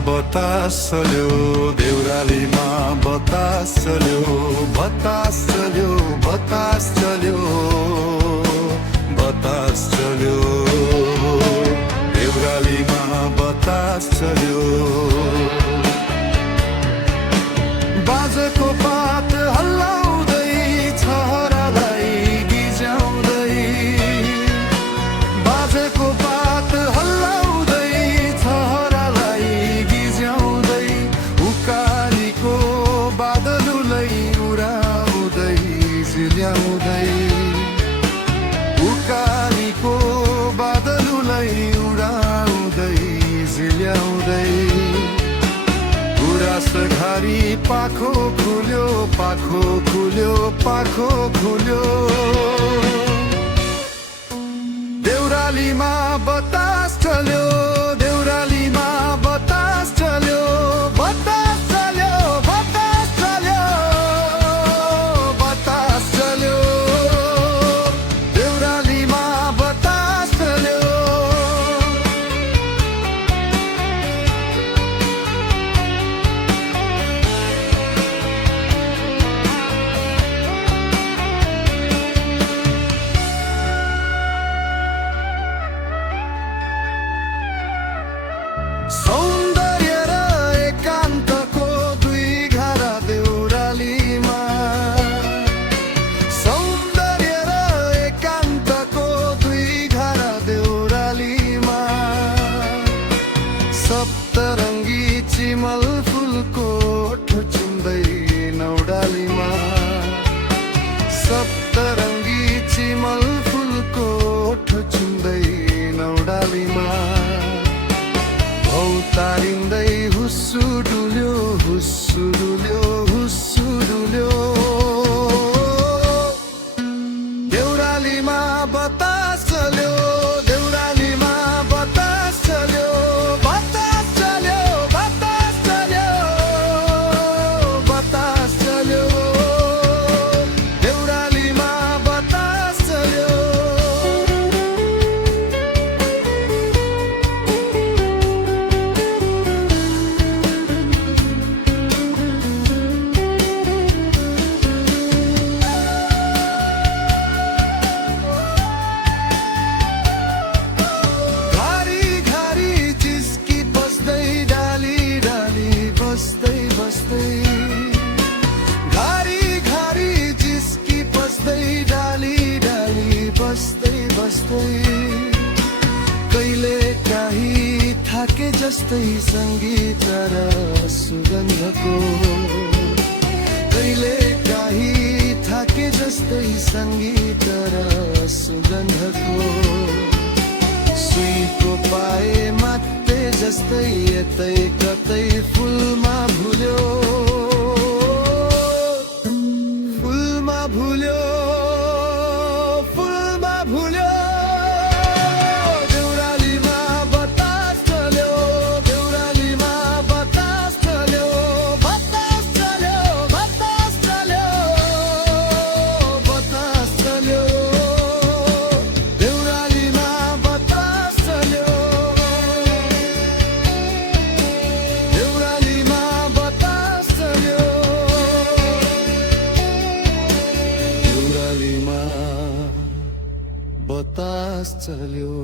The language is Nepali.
बतास चल्यो, देउरालीमा बतास चल्यो, बतास चल्यो, बतास चल्यो, बतास चल्यो, देउरालीमा बतास चल्यो। बाजको पात हल्लाउँदै छहरालाई गिज्याउँदै, बाजको पात हल्लाउँदै छहरालाई गिज्याउँदै, उकालीको बादलुलाई उडाउँदै झिल्याउँदै, उकालीको बादलुलाई उडाउँदै झिल्याउँदै, घरी पाखो खुल्यो, पाखो खुल्यो, पाखो खुल्यो, देउरालीमा बतास चल्यो, देउरालीमा बतास चल्यो, बतास चल्यो, बतास चल्यो, बतास चल्यो, देउरालीमा बतास चल्यो। सौन्दर्य र एकान्तको दुई घरा देउरालीमा, सौन्दर्य र एकान्तको दुई घरा देउरालीमा, सप्तरङ्गी चिमल फुलको ठुचुम्दै नौडालीमा, सप्तरङ्गी चिमल फुलको ठुचुम्दै नौडालीमा, तारिँदै हुस्सु डुल्यो, हुस्सु डुल्यो, हुस्सु डुल्यो, देउरालीमा बतास चल्यो, देउरालीमा बतास चल्यो, बतास चल्यो, बतास चल्यो, बतास चल्यो, देउरालीमा बतास चल्यो। बस्दै बस्दै घरी घरी जिस्की बस्दै डाली डाली बस्दै बस्दै, कहिले काहीँ थाके जस्तै सङ्गीत र सुगन्धको, कहिले काहीँ थाके जस्तै सङ्गीत र सुगन्धको, सुईको पाए मात्रै जस्तै यतै कतै फुलमा भुल्यो, फुलमा भुल्यो, फुलमा भुल्यो, देउरालीमा बतास चल्यो, देउरालीमा बतास चल्यो, बतास चल्यो, बतास चल्यो, बतास चल्यो, देउरालीमा बतास चल्यो, देउरालीमा बतास चल्यो, देउरालीमा बतास चल्यो।